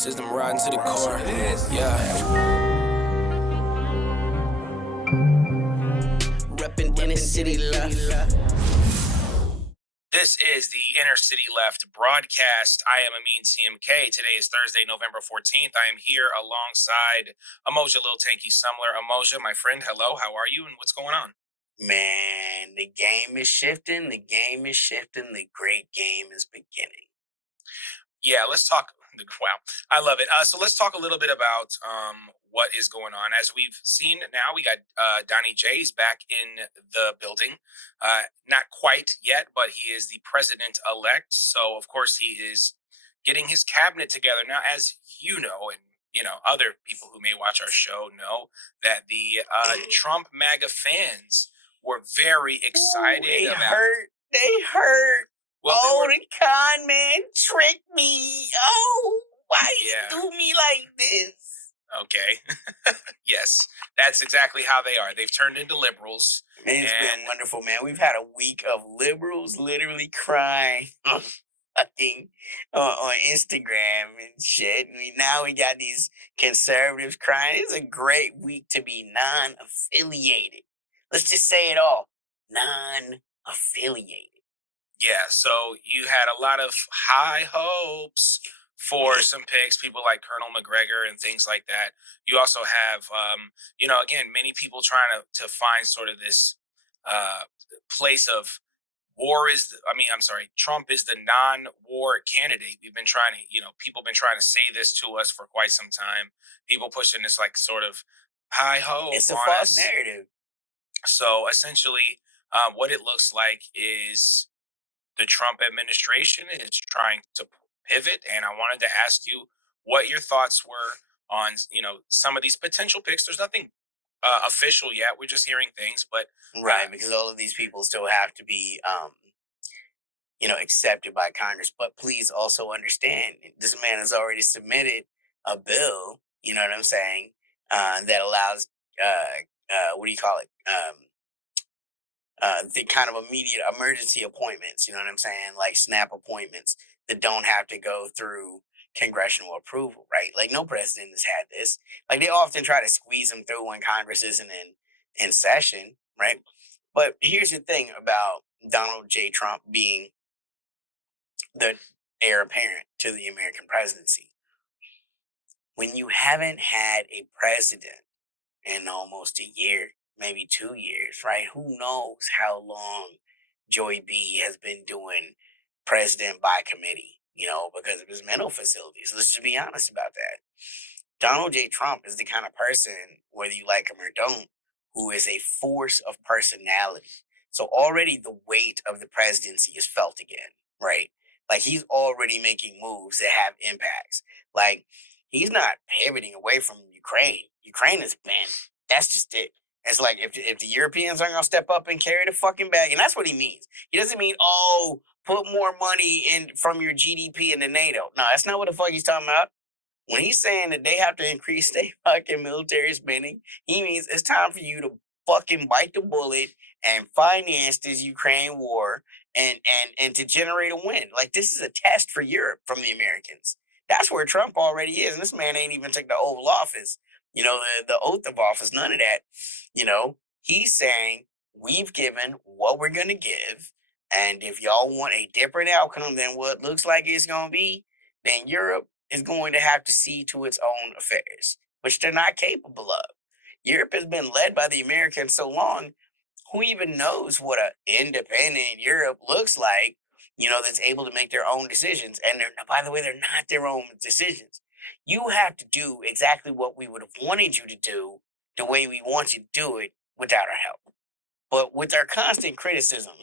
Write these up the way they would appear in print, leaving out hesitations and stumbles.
System riding to the core. Yeah. Reppin' inner city left. This is the Inner City Left broadcast. I am Amin CMK. Today is Thursday, November 14th. I am here alongside Emoja Lil Tanky Sumler. Emoja, my friend, hello. How are you and what's going on? Man, the game is shifting. The game is shifting. The great game is beginning. Yeah, let's talk. Wow, I love it. So let's talk a little bit about what is going on. As we've seen now, we got Donnie J's back in the building. Not quite yet, but he is the president elect. So of course he is getting his cabinet together now. As you know, and other people who may watch our show know that the Trump MAGA fans were very excited They about. hurt. They hurt. Well, the con man tricked me. Oh, why Yeah. you do me like this? Okay. Yes, that's exactly how they are. They've turned into liberals. It's been And- wonderful, man. We've had a week of liberals literally crying fucking on Instagram and shit. Now we got these conservatives crying. It's a great week to be non-affiliated. Let's just say it all. Non-affiliated. Yeah, so you had a lot of high hopes for some picks, people like Colonel McGregor and things like that. You also have, again, many people trying to find sort of this place of Trump is the non-war candidate. We've been trying to, people been trying to say this to us for quite some time. People pushing this like sort of high hope. It's a on false us. narrative. So essentially, what it looks like is the Trump administration is trying to pivot. And I wanted to ask you what your thoughts were on, some of these potential picks. There's nothing official yet. We're just hearing things, but Right, because all of these people still have to be, accepted by Congress. But please also understand, this man has already submitted a bill, you know what I'm saying, that allows, what do you call it? The kind of immediate emergency appointments, you know what I'm saying? Like SNAP appointments that don't have to go through congressional approval, right? Like no president has had this. Like they often try to squeeze them through when Congress isn't in session, right? But here's the thing about Donald J. Trump being the heir apparent to the American presidency. When you haven't had a president in almost a year, maybe 2 years, right? Who knows how long Joey B has been doing president by committee, because of his mental facilities. Let's just be honest about that. Donald J. Trump is the kind of person, whether you like him or don't, who is a force of personality. So already the weight of the presidency is felt again, right? Like he's already making moves that have impacts. Like he's not pivoting away from Ukraine. Ukraine has been. That's just it. It's like if the Europeans aren't gonna step up and carry the fucking bag, and that's what he means. He doesn't mean, put more money in from your GDP into NATO. No, that's not what the fuck he's talking about. When he's saying that they have to increase their fucking military spending, he means it's time for you to fucking bite the bullet and finance this Ukraine war and to generate a win. Like this is a test for Europe from the Americans. That's where Trump already is, and this man ain't even took the Oval Office. The oath of office, none of that. He's saying we've given what we're gonna give, and if y'all want a different outcome than what looks like it's gonna be, then Europe is going to have to see to its own affairs, which they're not capable of. Europe has been led by the Americans so long. Who even knows what an independent Europe looks like? That's able to make their own decisions. And by the way, they're not their own decisions. You have to do exactly what we would have wanted you to do the way we want you to do it without our help. But with our constant criticism,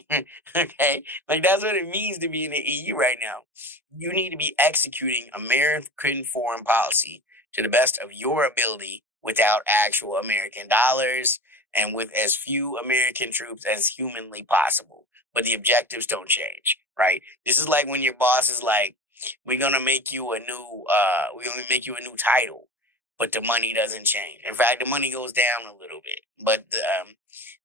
okay, like that's what it means to be in the EU right now. You need to be executing American foreign policy to the best of your ability without actual American dollars and with as few American troops as humanly possible. But the objectives don't change, right? This is like when your boss is like, we're gonna make you a new title, but the money doesn't change. In fact, the money goes down a little bit, but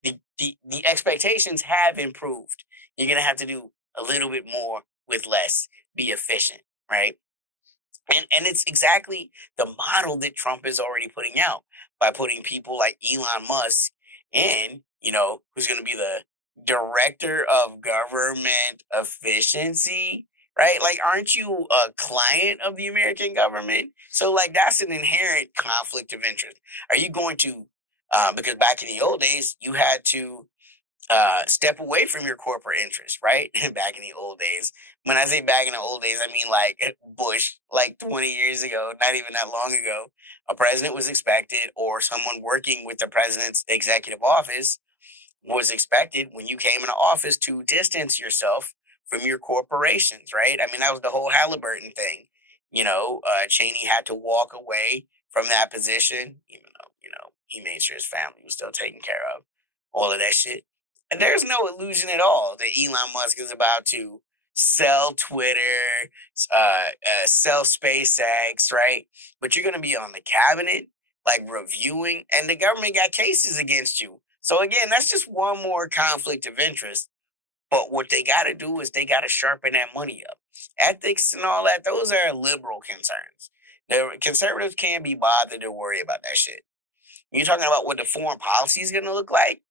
the expectations have improved. You're gonna have to do a little bit more with less. Be efficient, right? And it's exactly the model that Trump is already putting out by putting people like Elon Musk in, who's going to be the director of government efficiency, right? Like, aren't you a client of the American government? So, like, that's an inherent conflict of interest. Are you going to, because back in the old days, you had to step away from your corporate interests, right? Back in the old days. When I say back in the old days, I mean like Bush, like 20 years ago, not even that long ago. A president was expected, or someone working with the president's executive office was expected when you came into office to distance yourself from your corporations, right? I mean, that was the whole Halliburton thing. Cheney had to walk away from that position, even though, he made sure his family was still taken care of, all of that shit. And there's no illusion at all that Elon Musk is about to sell Twitter, sell SpaceX, right? But you're going to be on the cabinet, like reviewing, and the government got cases against you. So again, that's just one more conflict of interest. But what they got to do is they got to sharpen that money up. Ethics and all that, those are liberal concerns. The conservatives can't be bothered to worry about that shit. You're talking about what the foreign policy is going to look like?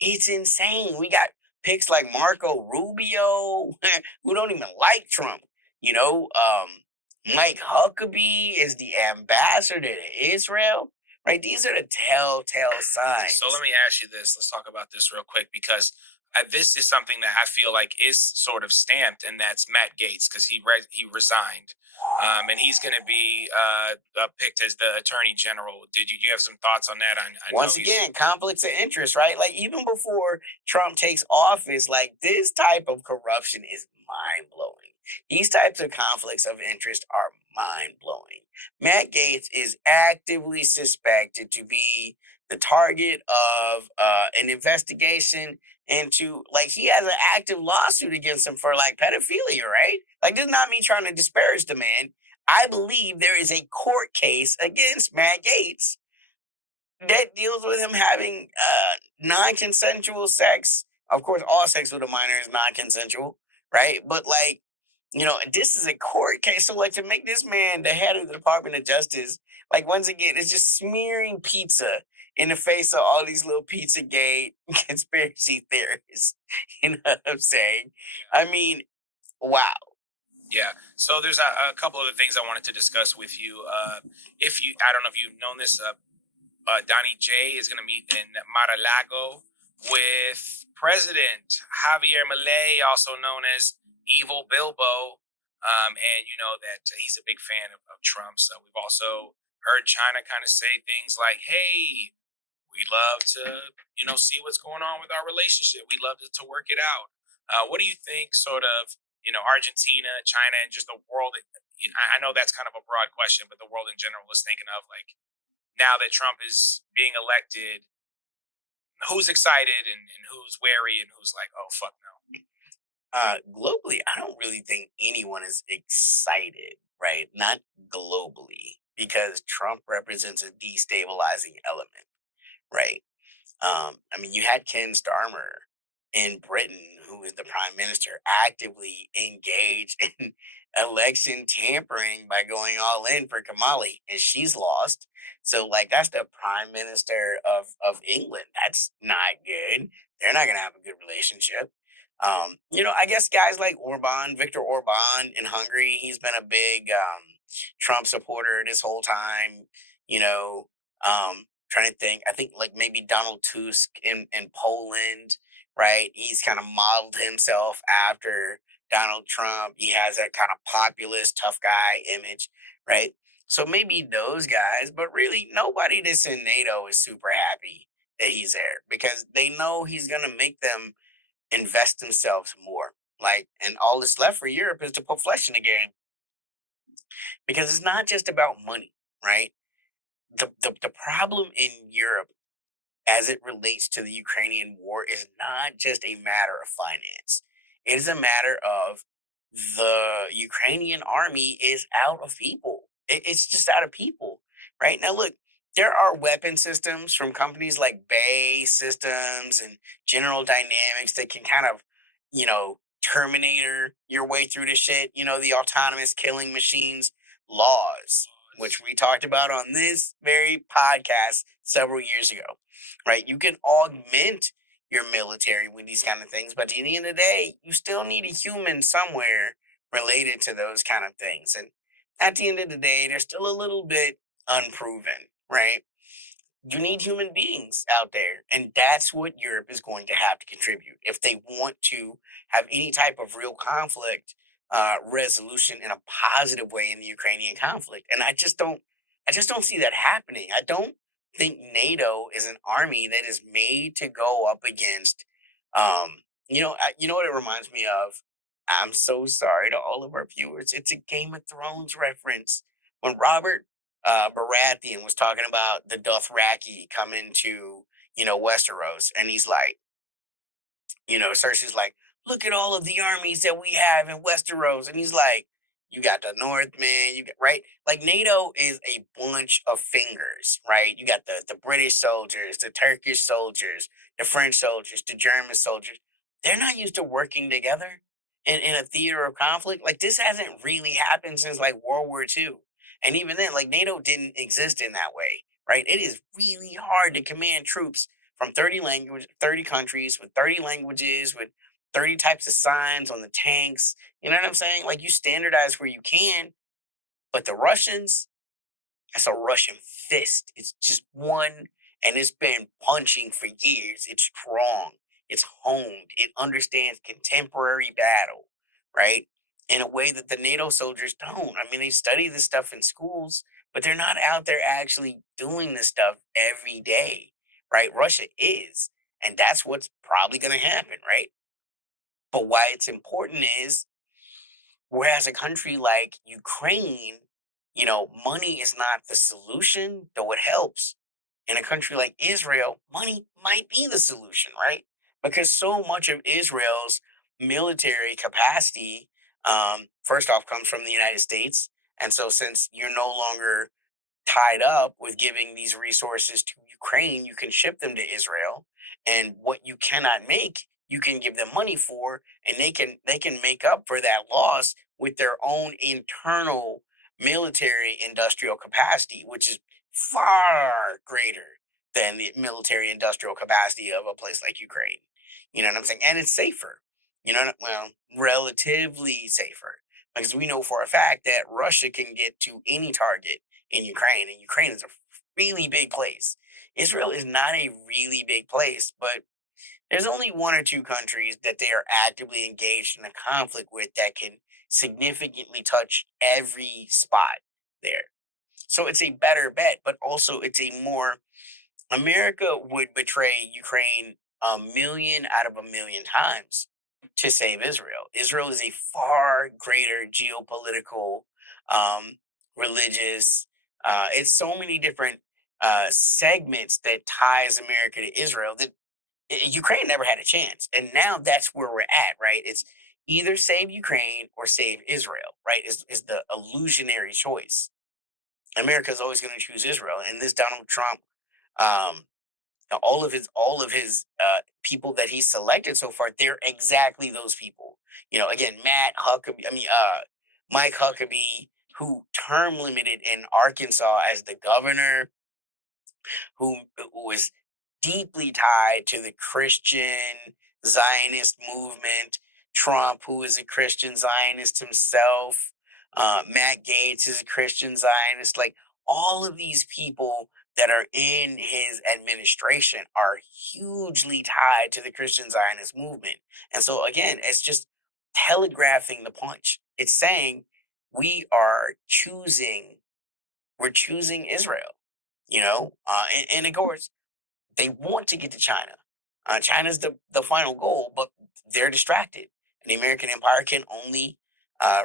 It's insane. We got picks like Marco Rubio, who don't even like Trump. Mike Huckabee is the ambassador to Israel. Right? These are the telltale signs. So let me ask you this. Let's talk about this real quick because this is something that I feel like is sort of stamped, and that's Matt Gaetz because he resigned, and he's going to be picked as the attorney general. Do you have some thoughts on that? I Once again, conflicts of interest, right? Like even before Trump takes office, like this type of corruption is mind blowing. These types of conflicts of interest are mind blowing. Matt Gaetz is actively suspected to be the target of an investigation into, like, he has an active lawsuit against him for like pedophilia, right? Like, this is not me trying to disparage the man. I believe there is a court case against Matt Gaetz that deals with him having non-consensual sex. Of course, all sex with a minor is non-consensual, right? But like, this is a court case. So like to make this man the head of the Department of Justice, like once again, it's just smearing pizza in the face of all these little Pizzagate conspiracy theorists. You know what I'm saying? I mean, wow. Yeah. So there's a couple of the things I wanted to discuss with you. I don't know if you've known this, Donnie J is going to meet in Mar-a-Lago with President Javier Milei, also known as Evil Bilbo. And you know that he's a big fan of Trump. So we've also heard China kind of say things like, hey, we'd love to, see what's going on with our relationship. We'd love to work it out. What do you think sort of, Argentina, China, and just the world? I know that's kind of a broad question, but the world in general is thinking of like, now that Trump is being elected, who's excited and who's wary and who's like, oh, fuck no. Globally, I don't really think anyone is excited, right? Not globally, because Trump represents a destabilizing element, right? I mean, you had Ken Starmer in Britain, who is the prime minister, actively engaged in election tampering by going all in for Kamala, and she's lost. So, like, that's the prime minister of England. That's not good. They're not gonna have a good relationship. I guess guys like Viktor Orban in Hungary, he's been a big Trump supporter this whole time. Trying to think, I think like maybe Donald Tusk in Poland, right? He's kind of modeled himself after Donald Trump. He has that kind of populist, tough guy image, right? So maybe those guys, but really nobody that's in NATO is super happy that he's there because they know he's going to make them invest themselves more. Like, and all that's left for Europe is to put flesh in the game because it's not just about money, right? The problem in Europe as it relates to the Ukrainian war is not just a matter of finance. It is a matter of the Ukrainian army is out of people. It's just out of people, right? Now, look, there are weapon systems from companies like Bay Systems and General Dynamics that can kind of, Terminator your way through the shit, the autonomous killing machines. laws, which we talked about on this very podcast several years ago, right? You can augment your military with these kind of things, but at the end of the day, you still need a human somewhere related to those kind of things. And at the end of the day, they're still a little bit unproven, right? You need human beings out there, and that's what Europe is going to have to contribute if they want to have any type of real conflict resolution in a positive way in the Ukrainian conflict. And I just don't see that happening. I don't think NATO is an army that is made to go up against. You know what it reminds me of. I'm so sorry to all of our viewers. It's a Game of Thrones reference. When Robert Baratheon was talking about the Dothraki coming to, Westeros, and he's like, Cersei's like, look at all of the armies that we have in Westeros. And he's like, you got the Northmen, you got, right? Like NATO is a bunch of fingers, right? You got the British soldiers, the Turkish soldiers, the French soldiers, the German soldiers. They're not used to working together in a theater of conflict. Like this hasn't really happened since like World War II. And even then, like NATO didn't exist in that way, right? It is really hard to command troops from 30 countries with 30 languages, with 30 types of signs on the tanks. You know what I'm saying? Like you standardize where you can, but the Russians, that's a Russian fist. It's just one, and it's been punching for years. It's strong. It's honed. It understands contemporary battle, right? In a way that the NATO soldiers don't. I mean, they study this stuff in schools, but they're not out there actually doing this stuff every day, right? Russia is, and that's what's probably going to happen, right? But why it's important is, whereas a country like Ukraine, money is not the solution, though it helps. In a country like Israel, money might be the solution, right? Because so much of Israel's military capacity, first off, comes from the United States. And so, since you're no longer tied up with giving these resources to Ukraine, you can ship them to Israel, and what you cannot make, you can give them money for, and they can make up for that loss with their own internal military industrial capacity, which is far greater than the military industrial capacity of a place like Ukraine. You know what I'm saying? And it's safer. Well, relatively safer, because we know for a fact that Russia can get to any target in Ukraine, and Ukraine is a really big place. Israel is not a really big place, but there's only one or two countries that they are actively engaged in a conflict with that can significantly touch every spot there. So it's a better bet, but also it's a more, America would betray Ukraine a million out of a million times to save Israel. Israel is a far greater geopolitical, religious, it's so many different segments that ties America to Israel that Ukraine never had a chance. And now that's where we're at, right? It's either save Ukraine or save Israel, right? Is the illusionary choice. America's always going to choose Israel. And this Donald Trump, um, all of his people that he selected so far, they're exactly those people. Again, Mike Huckabee, who term limited in Arkansas as the governor, who was deeply tied to the Christian Zionist movement. Trump, who is a Christian Zionist himself. Matt Gaetz is a Christian Zionist. Like all of these people that are in his administration are hugely tied to the Christian Zionist movement. And so again, it's just telegraphing the punch. It's saying we're choosing Israel, and of course, they want to get to China. China's the final goal, but they're distracted. And the American empire can only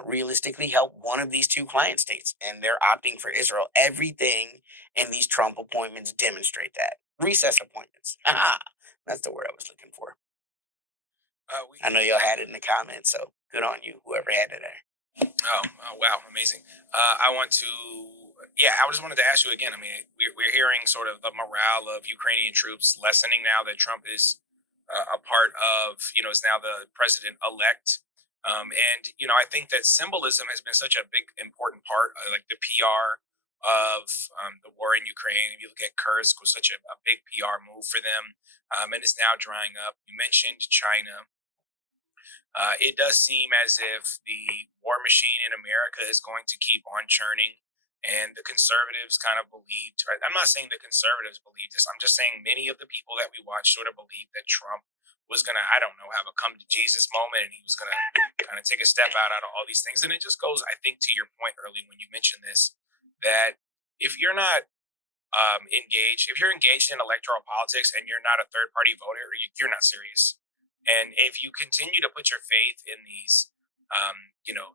realistically help one of these two client states, and they're opting for Israel. Everything in these Trump appointments demonstrate that. Recess appointments. That's the word I was looking for. I know y'all had it in the comments, so good on you, whoever had it there. Oh, wow, amazing. I just wanted to ask you again. I mean, we're hearing sort of the morale of Ukrainian troops lessening now that Trump is a part of, is now the president elect. And I think that symbolism has been such a big important part, like the PR of the war in Ukraine. If you look at Kursk, was such a big PR move for them, and it's now drying up. You mentioned China. It does seem as if the war machine in America is going to keep on churning. And the conservatives kind of believed, right? I'm not saying the conservatives believe this. I'm just saying many of the people that we watch sort of believe that Trump was going to, I don't know, have a come to Jesus moment and he was going to kind of take a step out of all these things. And it just goes, I think, to your point early when you mentioned this, that if you're not engaged, if you're engaged in electoral politics and you're not a third party voter, you're not serious. And if you continue to put your faith in these,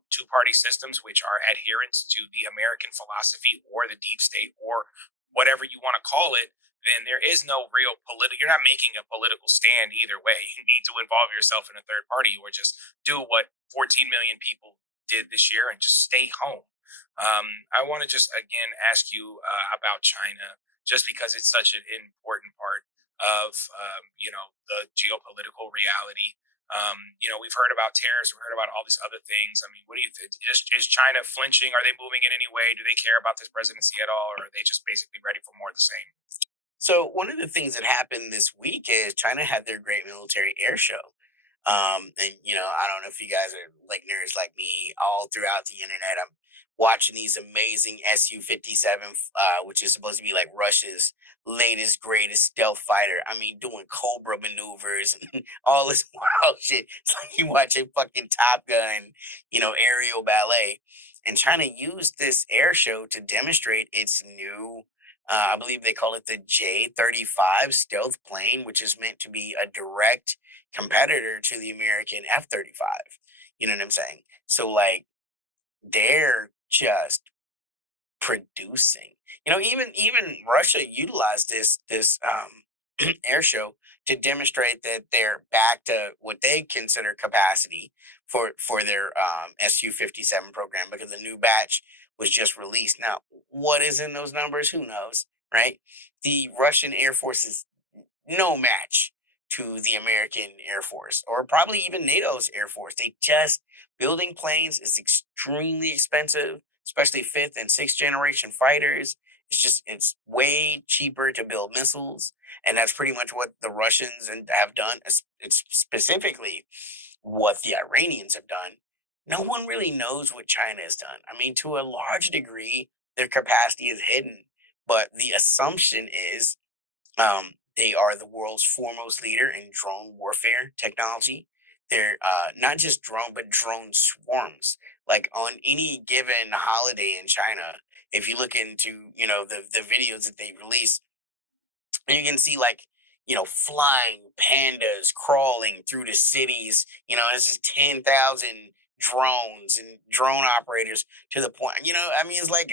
two party systems, which are adherent to the American philosophy or the deep state or whatever you want to call it, then there is no real political, you're not making a political stand either way. You need to involve yourself in a third party or just do what 14 million people did this year and just stay home. I want to just again ask you about China, just because it's such an important part of the geopolitical reality. We've heard about tariffs, we've heard about all these other things. I mean, what do you think? Is China flinching? Are they moving in any way? Do they care about this presidency at all, or are they just basically ready for more of the same? So one of the things that happened this week is China had their great military air show. And I don't know if you guys are like nerds like me. All throughout the internet, I'm watching these amazing Su-57, which is supposed to be like Russia's latest greatest stealth fighter. I mean, doing Cobra maneuvers and all this wild shit. It's like you watching fucking Top Gun, aerial ballet. And China used this air show to demonstrate its new, I believe they call it the J-35 stealth plane, which is meant to be a direct competitor to the American F-35. You know what I'm saying? So like they're just producing. Even Russia utilized this air show to demonstrate that they're back to what they consider capacity for their Su-57 program, because the new batch was just released. Now, what is in those numbers? Who knows, right? The Russian Air Force is no match to the American Air Force or probably even NATO's Air Force. They just building planes is extremely expensive, especially fifth and sixth generation fighters. It's way cheaper to build missiles, and that's pretty much what the Russians have done. It's specifically what the Iranians have done. No one really knows what China has done. I mean, to a large degree, their capacity is hidden, but the assumption is they are the world's foremost leader in drone warfare technology. They're not just drone, but drone swarms. Like on any given holiday in China, if you look into the videos that they release, and you can see like flying pandas crawling through the cities. This is 10,000 drones and drone operators to the point. I mean, it's like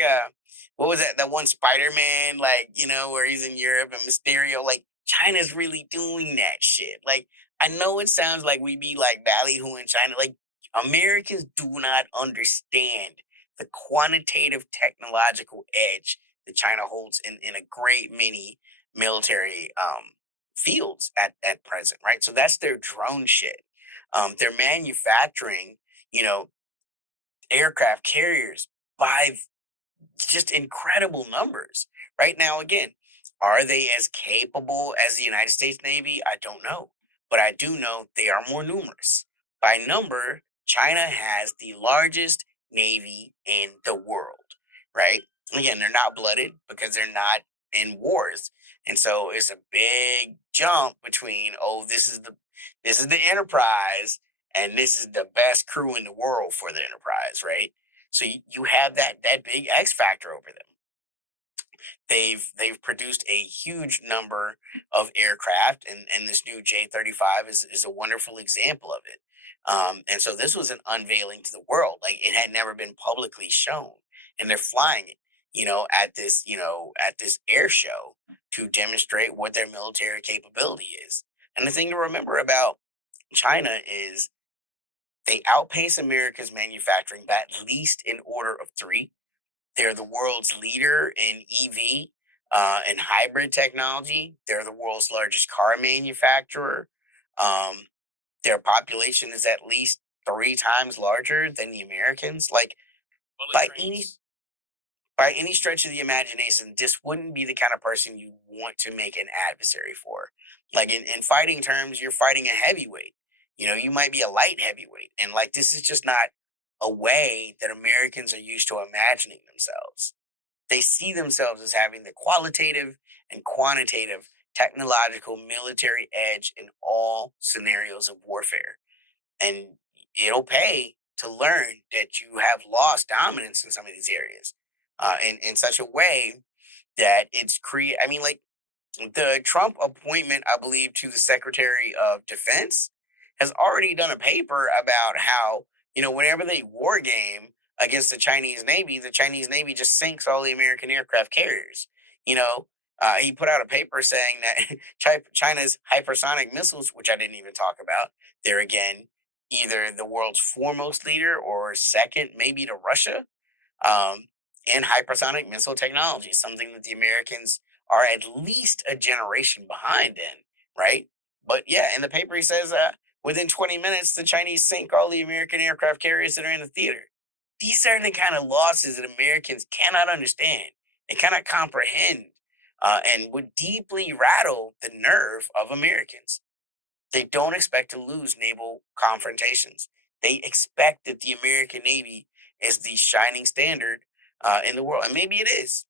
what was that one Spider-Man, like, where he's in Europe and Mysterio, like China's really doing that shit. Like, I know it sounds like we be like ballyhooing China. Like, Americans do not understand the quantitative technological edge that China holds in a great many military fields at present, right? So that's their drone shit. They're manufacturing, aircraft carriers by just incredible numbers. Right now, again, are they as capable as the United States Navy? I don't know. But I do know they are more numerous. By number, China has the largest navy in the world, right? Again, they're not blooded because they're not in wars. And so it's a big jump between, oh, this is the Enterprise and this is the best crew in the world for the Enterprise, right? So you have that big X factor over them. They've produced a huge number of aircraft, and this new J-35 is a wonderful example of it. And so this was an unveiling to the world. Like it had never been publicly shown, and they're flying it, at this air show to demonstrate what their military capability is. And the thing to remember about China is they outpace America's manufacturing by at least in order of three. They're the world's leader in EV and hybrid technology. They're the world's largest car manufacturer. Their population is at least 3 times larger than the Americans. Like Bullet by trains. any stretch of the imagination, this wouldn't be the kind of person you want to make an adversary for. Like in fighting terms, you're fighting a heavyweight. You know, you might be a light heavyweight. And like this is just not a way that Americans are used to imagining themselves. They see themselves as having the qualitative and quantitative technological military edge in all scenarios of warfare. And it'll pay to learn that you have lost dominance in some of these areas in such a way that it's create. I mean, like the Trump appointment, I believe, to the Secretary of Defense has already done a paper about how, whenever they war game against the Chinese Navy just sinks all the American aircraft carriers. He put out a paper saying that China's hypersonic missiles, which I didn't even talk about, they're again either the world's foremost leader or second, maybe to Russia, um, in hypersonic missile technology, something that the Americans are at least a generation behind in, right? But yeah, in the paper he says within 20 minutes, the Chinese sink all the American aircraft carriers that are in the theater. These are the kind of losses that Americans cannot understand. They cannot comprehend and would deeply rattle the nerve of Americans. They don't expect to lose naval confrontations. They expect that the American Navy is the shining standard in the world. And maybe it is.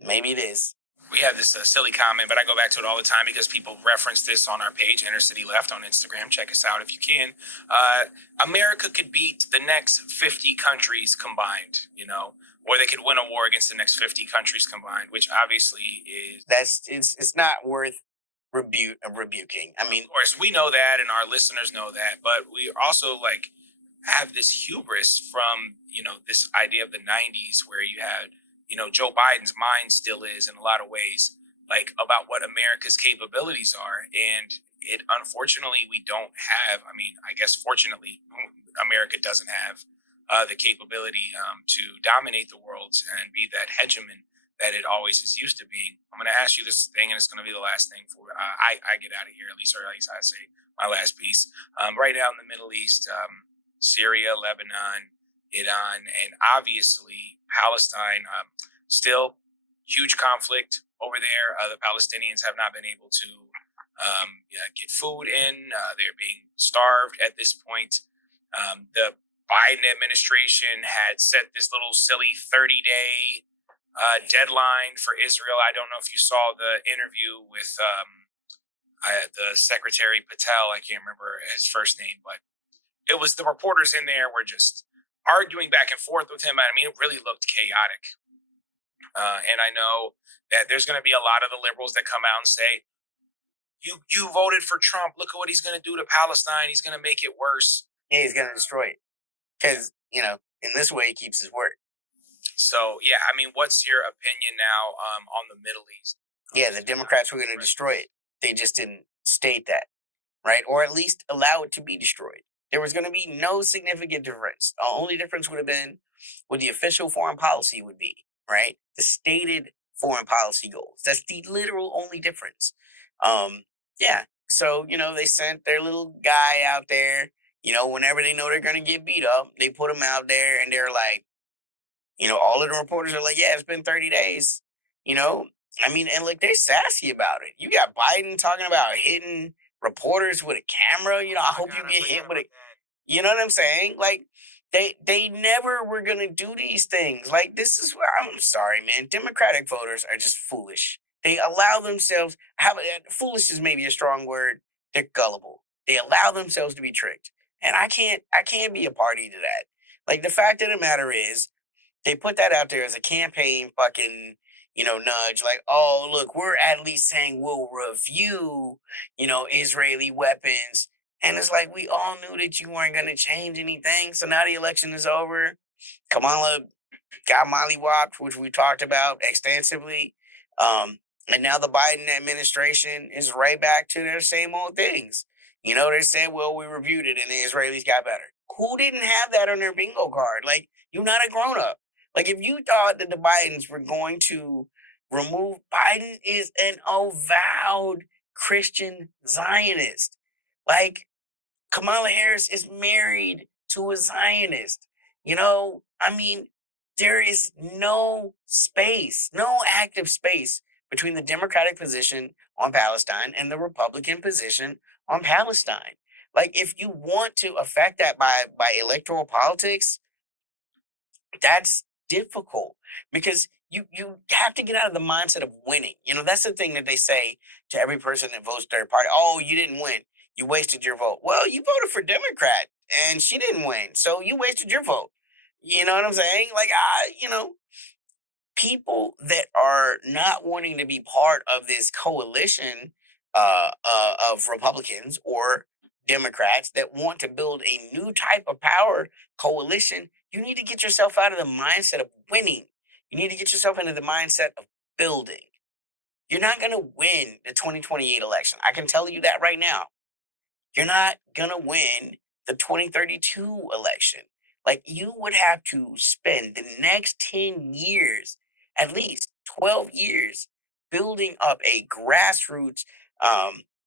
Maybe it is. We have this silly comment, but I go back to it all the time because people reference this on our page, Inner City Left on Instagram. Check us out if you can. America could beat the next 50 countries combined, or they could win a war against the next 50 countries combined, which obviously is... It's not worth rebuking. I mean, of course, we know that, and our listeners know that, but we also have this hubris from, this idea of the 90s where you had, Joe Biden's mind still is in a lot of ways, about what America's capabilities are. And it, unfortunately, we don't have, I guess, fortunately, America doesn't have the capability to dominate the world and be that hegemon that it always is used to being. I'm going to ask you this thing, and it's going to be the last thing for I get out of here, or at least I say my last piece. Right now in the Middle East, Syria, Lebanon, Iran, and obviously Palestine, still huge conflict over there. The Palestinians have not been able to get food in. They're being starved at this point. The Biden administration had set this little silly 30-day deadline for Israel. I don't know if you saw the interview with the Secretary Patel. I can't remember his first name, but it was the reporters in there were just arguing back and forth with him. It really looked chaotic. And I know that there's going to be a lot of the liberals that come out and say, you voted for Trump. Look at what he's going to do to Palestine. He's going to make it worse. Yeah, he's going to destroy it. Because, in this way, he keeps his word. So, yeah, what's your opinion now on the Middle East? Yeah, the Democrats were going to destroy it. They just didn't state that, right? Or at least allow it to be destroyed. There was going to be no significant difference. The only difference would have been what the official foreign policy would be, right? The stated foreign policy goals. That's the literal only difference. Yeah. So, they sent their little guy out there, whenever they know they're going to get beat up, they put him out there and they're like, all of the reporters are like, yeah, it's been 30 days, and they're sassy about it. You got Biden talking about hitting reporters with a camera. I hope you get hit with it. You know what I'm saying? They never were going to do these things. This is where I'm sorry, man. Democratic voters are just foolish. They allow themselves, foolish is maybe a strong word. They're gullible. They allow themselves to be tricked. And I can't be a party to that. The fact of the matter is, they put that out there as a campaign fucking, nudge. Oh, look, we're at least saying we'll review, Israeli weapons. And it's we all knew that you weren't going to change anything. So now the election is over. Kamala got mollywopped, which we talked about extensively. And now the Biden administration is right back to their same old things. They said, well, we reviewed it and the Israelis got better. Who didn't have that on their bingo card? You're not a grown up. If you thought that the Bidens were going to remove, Biden is an avowed Christian Zionist. Kamala Harris is married to a Zionist. You know, I mean, there is no space, no active space between the Democratic position on Palestine and the Republican position on Palestine. Like, if you want to affect that by electoral politics, that's difficult because you have to get out of the mindset of winning. You know, that's the thing that they say to every person that votes third party. Oh, you didn't win. You wasted your vote. Well, you voted for Democrat and she didn't win. So you wasted your vote. You know what I'm saying? Like, people that are not wanting to be part of this coalition of Republicans or Democrats that want to build a new type of power coalition, you need to get yourself out of the mindset of winning. You need to get yourself into the mindset of building. You're not going to win the 2028 election. I can tell you that right now. You're not going to win the 2032 election. Like, you would have to spend the next 10 years, at least 12 years, building up a grassroots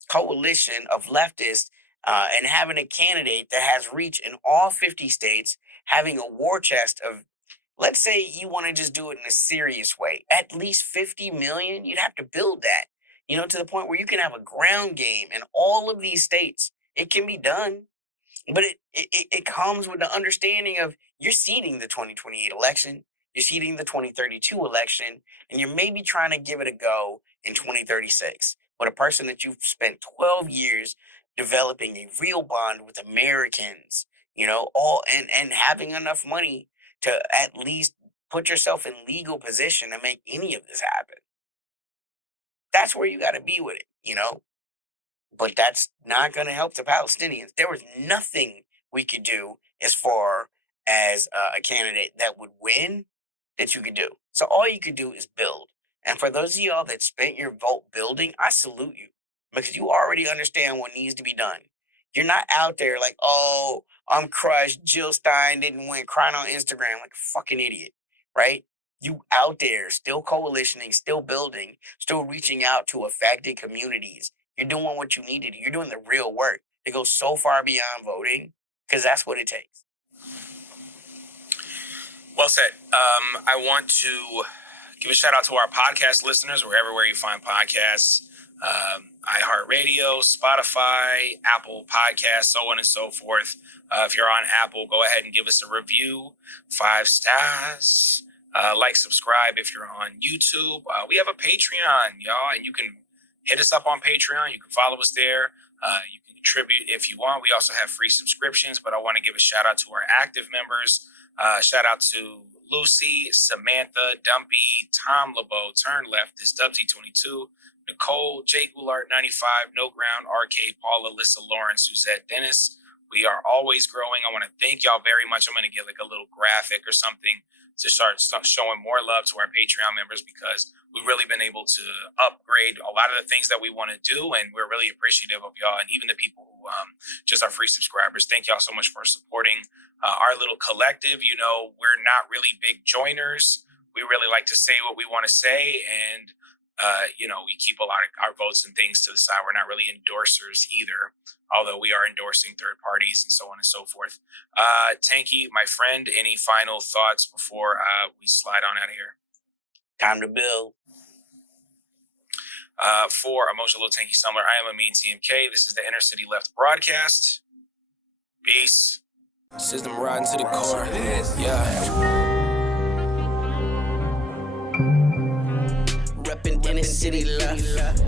coalition of leftists and having a candidate that has reach in all 50 states, having a war chest of, let's say you want to just do it in a serious way, at least 50 million, you'd have to build that, you know, to the point where you can have a ground game in all of these states. It can be done, but it comes with the understanding of you're seeding the 2028 election, you're seeding the 2032 election, and you're maybe trying to give it a go in 2036 with a person that you've spent 12 years developing a real bond with Americans, you know, and having enough money to at least put yourself in legal position to make any of this happen. That's where you got to be with it, you know. But that's not going to help the Palestinians. There was nothing we could do as far as a candidate that would win that you could do. So all you could do is build. And for those of y'all that spent your vote building, I salute you because you already understand what needs to be done. You're not out there like, oh, I'm crushed. Jill Stein didn't win, crying on Instagram like a fucking idiot, right? You out there still coalitioning, still building, still reaching out to affected communities. You're doing what you need to do. You're doing the real work. It goes so far beyond voting because that's what it takes. Well said. I want to give a shout out to our podcast listeners, wherever you find podcasts, iHeartRadio, Spotify, Apple Podcasts, so on and so forth. If you're on Apple, go ahead and give us a review, 5 stars. Like, subscribe if you're on YouTube. We have a Patreon, y'all, and you can hit us up on Patreon. You can follow us there. You can contribute if you want. We also have free subscriptions, but I want to give a shout out to our active members. Shout out to Lucy, Samantha, Dumpy, Tom LeBeau, Turn Left, this Dubsy22, Nicole, Jake Goulart 95, No Ground, RK, Paula, Alyssa, Lauren, Suzette, Dennis. We are always growing. I want to thank y'all very much. I'm going to get like a little graphic or something to start showing more love to our Patreon members because we've really been able to upgrade a lot of the things that we want to do. And we're really appreciative of y'all and even the people who just are free subscribers. Thank y'all so much for supporting our little collective. You know, we're not really big joiners. We really like to say what we want to say. And, you know, we keep a lot of our votes and things to the side. We're not really endorsers either, although we are endorsing third parties and so on and so forth. Tanky, my friend, any final thoughts before we slide on out of here? Time to build. For Emotional Tanky Sumler, I am Amin TMK. This is the Inner City Left broadcast. Peace. System riding to the core. Yeah. Reppin' Inner City Left.